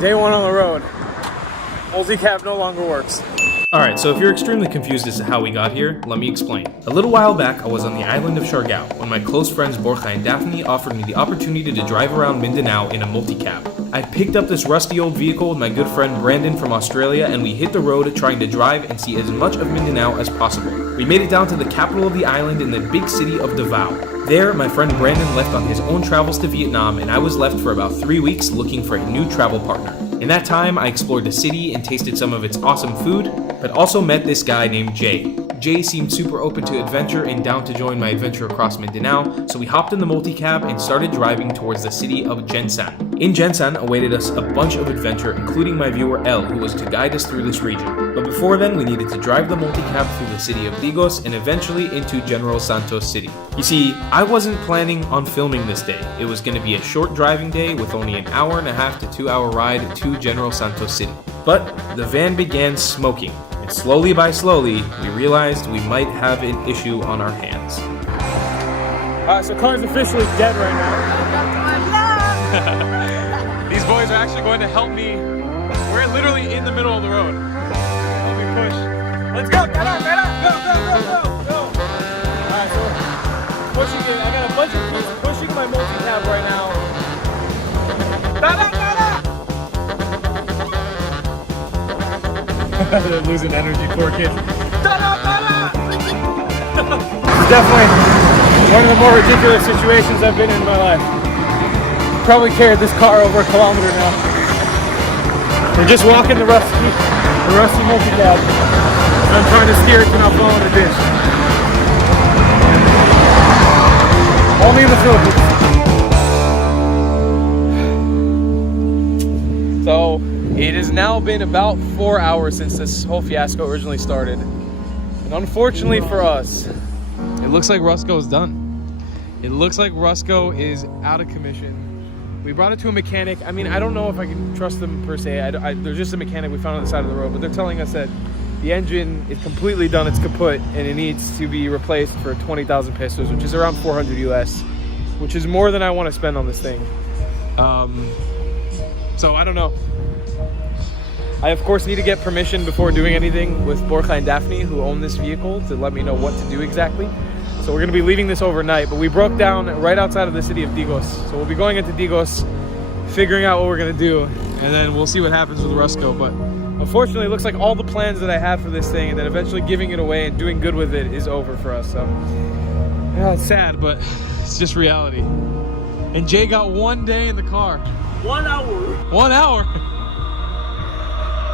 Day one on the road. Multicab no longer works. Alright, so if you're extremely confused as to how we got here, let me explain. A little while back, I was on the island of Siargao when my close friends Borja and Daphne offered me the opportunity to drive around Mindanao in a multicab. I picked up this rusty old vehicle with my good friend Brandon from Australia, and we hit the road trying to drive and see as much of Mindanao as possible. We made it down to the capital of the island in the big city of Davao. There, my friend Brandon left on his own travels to Vietnam, and I was left for about 3 weeks looking for a new travel partner. In that time, I explored the city and tasted some of its awesome food, but also met this guy named Jay. Jay seemed super open to adventure and down to join my adventure across Mindanao, so we hopped in the multicab and started driving towards the city of Gensan. In Gensan awaited us a bunch of adventure, including my viewer Elle, who was to guide us through this region. But before then, we needed to drive the multicab through the city of Digos and eventually into General Santos City. You see, I wasn't planning on filming this day. It was going to be a short driving day with only an hour and a half to 2 hour ride to General Santos City. But the van began smoking, and slowly by slowly, we realized we might have an issue on our hands. Alright, so car's officially dead right now. These boys are actually going to help me. We're literally in the middle of the road. Help me push. Let's go! Get up! Get up! Go! Go! Go! Go! Go! Alright, so pushing it. I got a bunch of kids pushing my multicab right now. They're losing energy, poor kids. Definitely one of the more ridiculous situations I've been in my life. Probably carried this car over a kilometer now. We're just walking the rusty multicab. I'm trying to steer it to not fall in a ditch. Only in the Philippines. So it has now been about 4 hours since this whole fiasco originally started. And unfortunately for us, it looks like Rusco is done. It looks like Rusco is out of commission. We brought it to a mechanic. I mean, I don't know if I can trust them per se. There's just a mechanic we found on the side of the road, but they're telling us that the engine is completely done, it's kaput, and it needs to be replaced for 20,000 pesos, which is around 400 US, which is more than I want to spend on this thing. So I don't know. I of course need to get permission before doing anything with Borja and Daphne, who own this vehicle, to let me know what to do exactly. So we're gonna be leaving this overnight, but we broke down right outside of the city of Digos. So we'll be going into Digos, figuring out what we're gonna do, and then we'll see what happens with Rusco. But unfortunately, it looks like all the plans that I had for this thing and then eventually giving it away and doing good with it is over for us. So yeah, it's sad, but it's just reality. And Jay got 1 day in the car. 1 hour. 1 hour.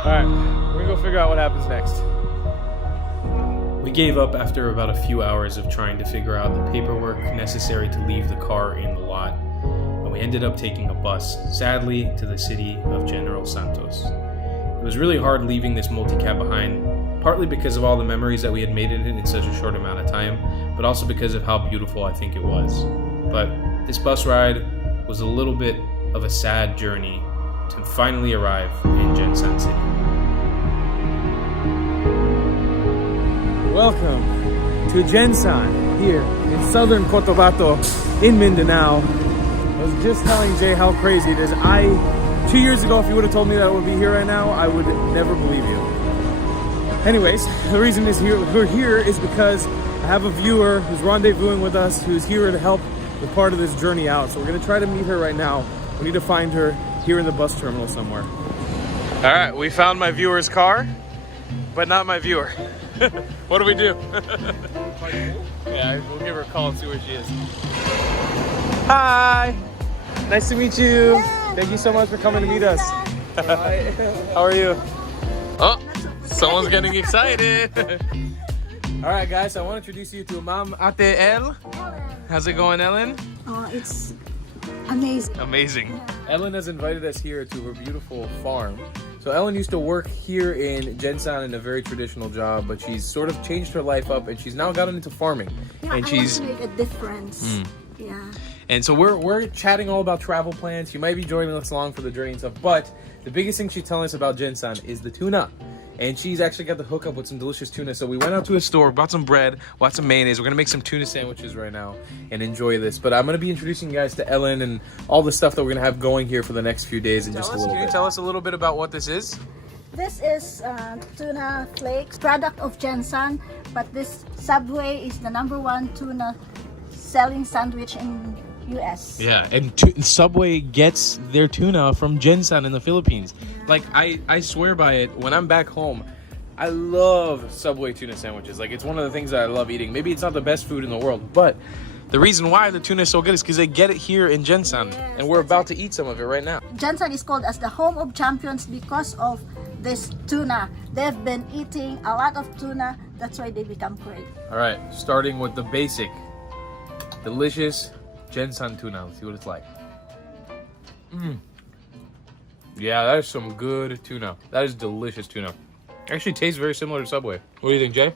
All right, we're gonna go figure out what happens next. We gave up after about a few hours of trying to figure out the paperwork necessary to leave the car in the lot, and we ended up taking a bus, sadly, to the city of General Santos. It was really hard leaving this multicab behind, partly because of all the memories that we had made in such a short amount of time, but also because of how beautiful I think it was. But this bus ride was a little bit of a sad journey to finally arrive in Gensan City. Welcome to Gensan, here in southern Cotabato in Mindanao. I was just telling Jay how crazy it is. 2 years ago, if you would have told me that I would be here right now, I would never believe you. Anyways, the reason we're here is because I have a viewer who's rendezvousing with us, who's here to help with part of this journey out. So we're gonna try to meet her right now. We need to find her here in the bus terminal somewhere. All right, we found my viewer's car, but not my viewer. What do we do? Yeah, we'll give her a call and see where she is. Hi! Nice to meet you. Thank you so much for coming to meet us. How are you? Oh, someone's getting excited. All right, guys, so I want to introduce you to Ma'am Ate El. How's it going, Ellen? It's amazing. Amazing. Ellen has invited us here to her beautiful farm. So Ellen used to work here in Gensan in a very traditional job, but she's sort of changed her life up and she's now gotten into farming. Yeah, and I she's want to make a difference. Yeah. And so we're chatting all about travel plans. She might be joining us along for the journey and stuff, but the biggest thing she's telling us about Gensan is the tuna. And she's actually got the hookup with some delicious tuna. So we went out to a store, bought some bread, bought some mayonnaise. We're gonna make some tuna sandwiches right now and enjoy this. But I'm gonna be introducing you guys to Ellen and all the stuff that we're gonna have going here for the next few days in just a little bit. Can you tell us a little bit about what this is? This is tuna flakes, product of Jensen, but this Subway is the #1 tuna selling sandwich in US. Yeah, and Subway gets their tuna from Jensen in the Philippines. Like, I swear by it, when I'm back home, I love Subway tuna sandwiches. Like, it's one of the things that I love eating. Maybe it's not the best food in the world, but the reason why the tuna is so good is because they get it here in Jensen, and we're about to eat some of it right now. Jensen is called as the home of champions because of this tuna. They've been eating a lot of tuna, that's why they become great. All right, starting with the basic, delicious Jensen tuna. Let's see what it's like. Yeah, that is some good tuna. That is delicious tuna. Actually tastes very similar to Subway. What do you think, Jay?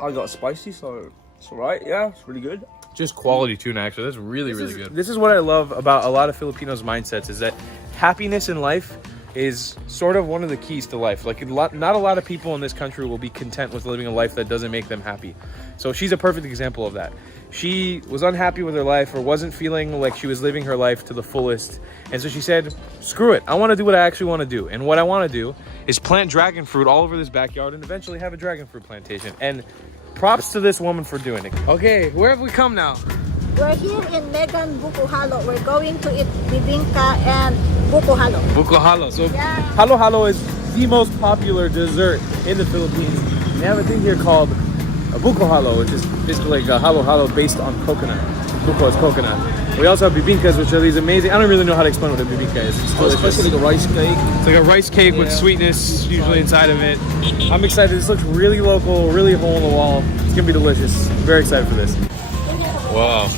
I got spicy, so it's alright. Yeah, it's really good. Just quality tuna, actually. That's really good. This is what I love about a lot of Filipinos' mindsets, is that happiness in life is sort of one of the keys to life. Like, not a lot of people in this country will be content with living a life that doesn't make them happy. So she's a perfect example of that. She was unhappy with her life or wasn't feeling like she was living her life to the fullest. And so she said, screw it. I want to do what I actually want to do. And what I want to do is plant dragon fruit all over this backyard and eventually have a dragon fruit plantation. And props to this woman for doing it. Okay, where have we come now? We're here in Megan Buko Halo. We're going to eat bibingka and buko halo. Buko halo. So Yeah. halo halo is the most popular dessert in the Philippines. They have a thing here called a buko halo, which is basically like a halo halo based on coconut. Buko is coconut. We also have bibingkas, which are these amazing. I don't really know how to explain what a bibingka is. It's delicious. It's like a rice cake. It's like a rice cake with sweetness usually inside of it. I'm excited. This looks really local, really hole in the wall. It's gonna be delicious. Very excited for this. Wow.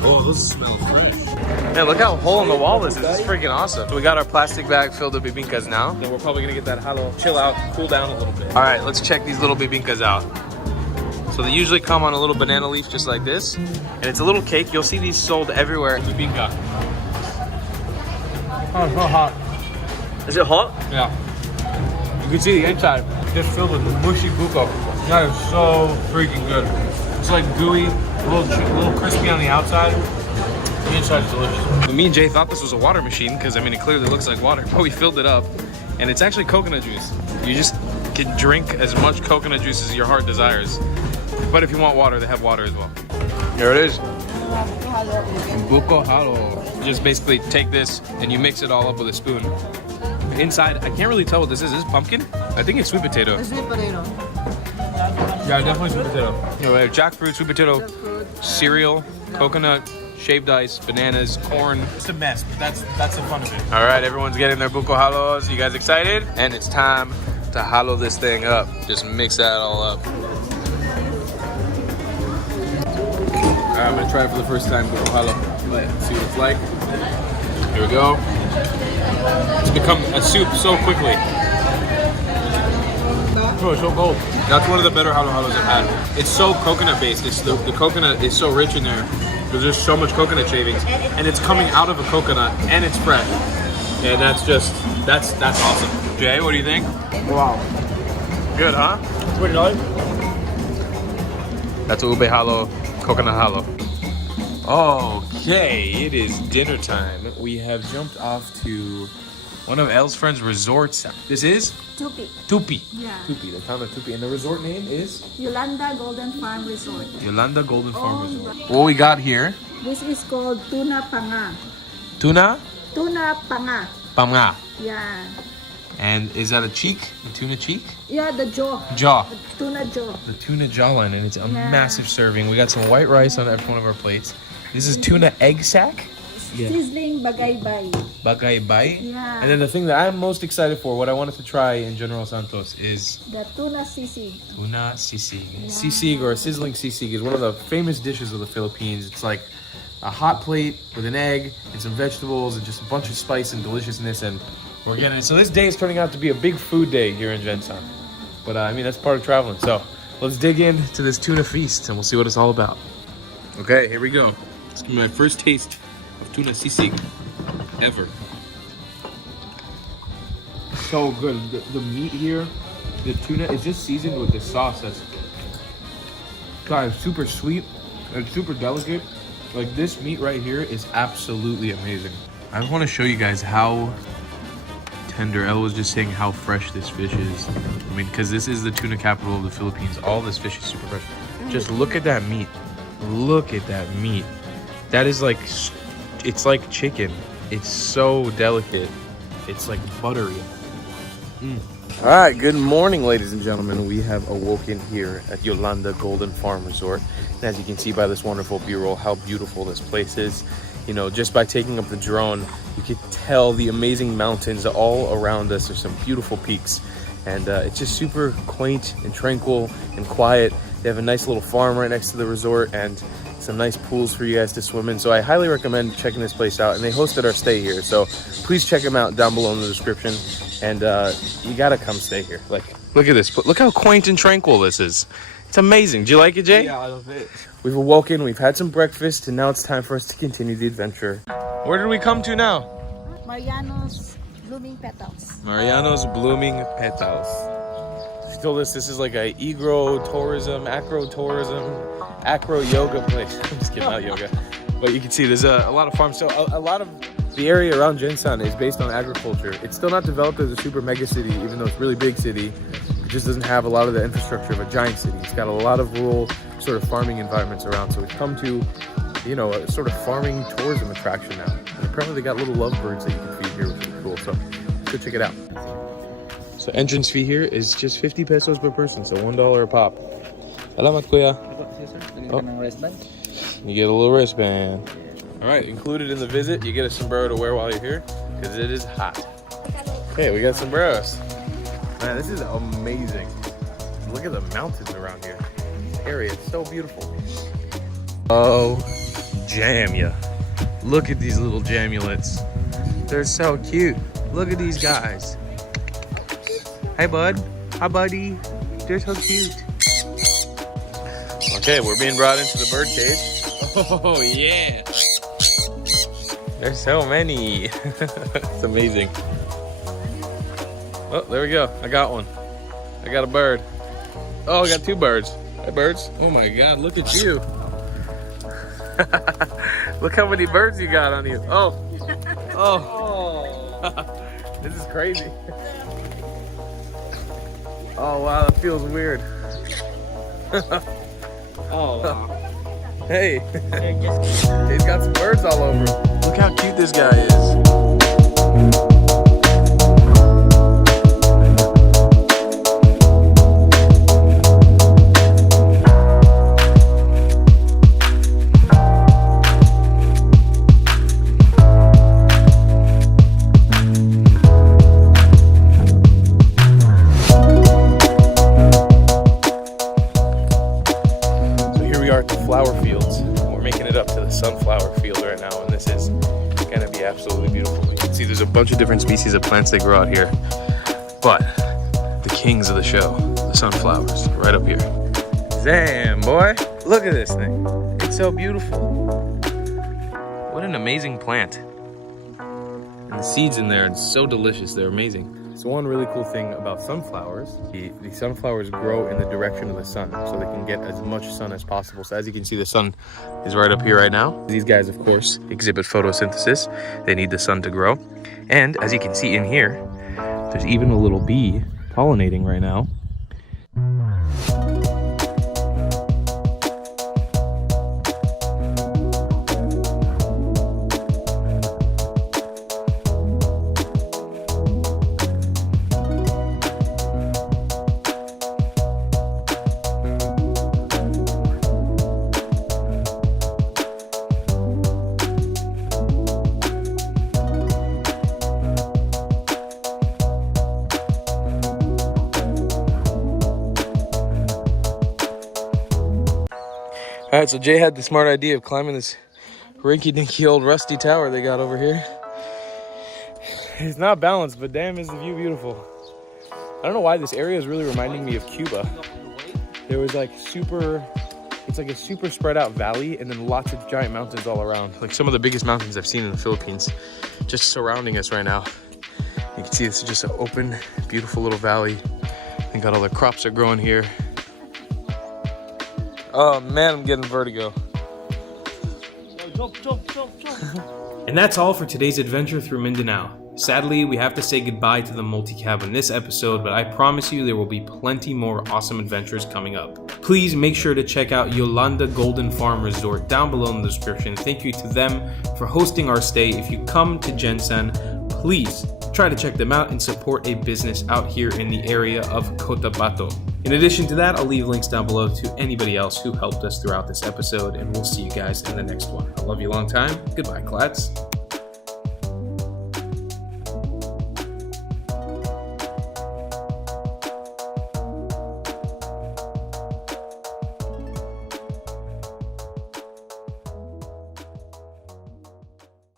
Oh, those smell fresh. Man, look how hole in the wall this is. This is freaking awesome. So we got our plastic bag filled with bibingkas now. Then we're probably gonna get that halo, chill out, cool down a little bit. All right, let's check these little bibingkas out. So they usually come on a little banana leaf just like this. And it's a little cake. You'll see these sold everywhere. Bibingka. Oh, it's so hot. Is it hot? Yeah. You can see the inside just filled with mushy buko. That is so freaking good. It's like gooey, a little crispy on the outside. The inside is delicious. Me and Jay thought this was a water machine because, I mean, it clearly looks like water, but we filled it up. And it's actually coconut juice. You just can drink as much coconut juice as your heart desires. But if you want water, they have water as well. Here it is. Buko halo. Just basically take this and you mix it all up with a spoon. Inside, I can't really tell what this is. Is this pumpkin? I think it's sweet potato. It's sweet potato. Yeah, definitely sweet potato. You know, we have jackfruit, sweet potato, cereal, coconut, shaved ice, bananas, corn. It's a mess, but that's the fun of it. All right, everyone's getting their buko halos. You guys excited? And it's time to halo this thing up. Just mix that all up. All right, I'm gonna try it for the first time, buko halo. Let's see what it's like. Here we go. It's become a soup so quickly. Oh, it's so cold. That's one of the better halo halos I've had. It's so coconut based. It's the coconut is so rich in there because there's so much coconut shavings, and it's coming out of a coconut, and it's fresh. And that's awesome. Jay, what do you think? Wow. Good, huh? Pretty nice. That's ube halo, coconut halo. Okay, it is dinner time. We have jumped off to one of Elle's friends' resorts. This is? Tupi. Tupi. Yeah. Tupi, the town of Tupi. And the resort name is? Yolanda Golden Farm Resort. Yolanda Golden Farm Oh, Resort. What we got here? This is called tuna panga. Tuna? Tuna panga. Panga. Yeah. And is that a cheek? A tuna cheek? Yeah, the jaw. Jaw. The tuna jaw. The tuna jawline, and it's a Yeah. massive serving. We got some white rice on every one of our plates. This is tuna egg sack. Yeah. Sizzling bagaybay. Bagaybay. Yeah. And then the thing that I'm most excited for, what I wanted to try in General Santos, is The tuna sisig. tuna sisig. Sisig, or sizzling sisig, is one of the famous dishes of the Philippines. It's like a hot plate with an egg and some vegetables and just a bunch of spice and deliciousness, and we're getting it. So this day is turning out to be a big food day here in Gensan. But I mean, that's part of traveling. So let's dig into this tuna feast and we'll see what it's all about. Okay, here we go. It's gonna be my first taste of tuna sisig ever. So good. The meat here The tuna is just seasoned with this sauce that's God, it's super sweet. It's super delicate. Like this meat right here is absolutely amazing. I want to show you guys how tender. Elle was just saying how fresh this fish is. I mean, because this is the tuna capital of the Philippines. All this fish is super fresh. Just look at that meat. Look at that meat. That is like, it's like chicken. It's so delicate. It's like buttery. All right, good morning, ladies and gentlemen. We have awoken here at Yolanda Golden Farm Resort. And as you can see by this wonderful B-roll, how beautiful this place is. You know, just by taking up the drone, you can tell the amazing mountains all around us. There's some beautiful peaks. And it's just super quaint and tranquil and quiet. They have a nice little farm right next to the resort and some nice pools for you guys to swim in. So I highly recommend checking this place out. And they hosted our stay here. So please check them out down below in the description. And you gotta come stay here. Like, look at this. Look how quaint and tranquil this is. It's amazing. Do you like it, Jay? Yeah, I love it. We've awoken, we've had some breakfast, and now it's time for us to continue the adventure. Where did we come to now? Mariano's Blooming Petals. Mariano's Blooming Petals. Still, this is like a agro tourism, acro yoga place. I'm just kidding, not yoga. But you can see there's a lot of farms. So a lot of the area around Jensan is based on agriculture. It's still not developed as a super mega city, even though it's a really big city. It just doesn't have a lot of the infrastructure of a giant city. It's got a lot of rural sort of farming environments around. So we've come to, you know, a sort of farming tourism attraction now. And apparently they got little lovebirds that you can feed here, which is cool. So let's go check it out. So entrance fee here is just 50 pesos per person, so $1 a pop. Salamat, kuya. Oh. You get a little wristband. All right, included in the visit, you get a sombrero to wear while you're here, because it is hot. Hey, we got sombreros. Man, this is amazing. Look at the mountains around here. This area is so beautiful. Oh, jam ya. Look at these little jamulets. They're so cute. Look at these guys. Hi, bud. Hi, buddy. They're so cute. Okay, we're being brought into the bird cage. Oh, yeah. There's so many. It's amazing. Oh, there we go. I got one. I got a bird. Oh, I got two birds. Hi, birds. Oh, my God. Look at you. Look how many birds you got on you. Oh. Oh. This is crazy. Oh, wow. That feels weird. Oh, wow. Hey. He's got some birds all over him. Look how cute this guy is. Sunflower field right now, and this is gonna be absolutely beautiful. You can see there's a bunch of different species of plants they grow out here, but the kings of the show, the sunflowers, right up here. Damn, boy, look at this thing. It's so beautiful. What an amazing plant. And the seeds in there are so delicious. They're amazing. So one really cool thing about sunflowers, the sunflowers grow in the direction of the sun, so they can get as much sun as possible. So as you can see, the sun is right up here right now. These guys, of course, exhibit photosynthesis. They need the sun to grow. And as you can see in here, there's even a little bee pollinating right now. All right, so Jay had the smart idea of climbing this rinky-dinky old rusty tower they got over here. It's not balanced, but damn is the view beautiful. I don't know why this area is really reminding me of Cuba. There was like it's like a super spread out valley and then lots of giant mountains all around. Like some of the biggest mountains I've seen in the Philippines just surrounding us right now. You can see this is just an open, beautiful little valley. And got all the crops are growing here. Oh man, I'm getting vertigo. And that's all for today's adventure through Mindanao. Sadly, we have to say goodbye to the multicab in this episode, but I promise you there will be plenty more awesome adventures coming up. Please make sure to check out Yolanda Golden Farm Resort down below in the description. Thank you to them for hosting our stay. If you come to Gensan, please try to check them out and support a business out here in the area of Cotabato. In addition to that, I'll leave links down below to anybody else who helped us throughout this episode, and we'll see you guys in the next one. I love you long time. Goodbye, Clats.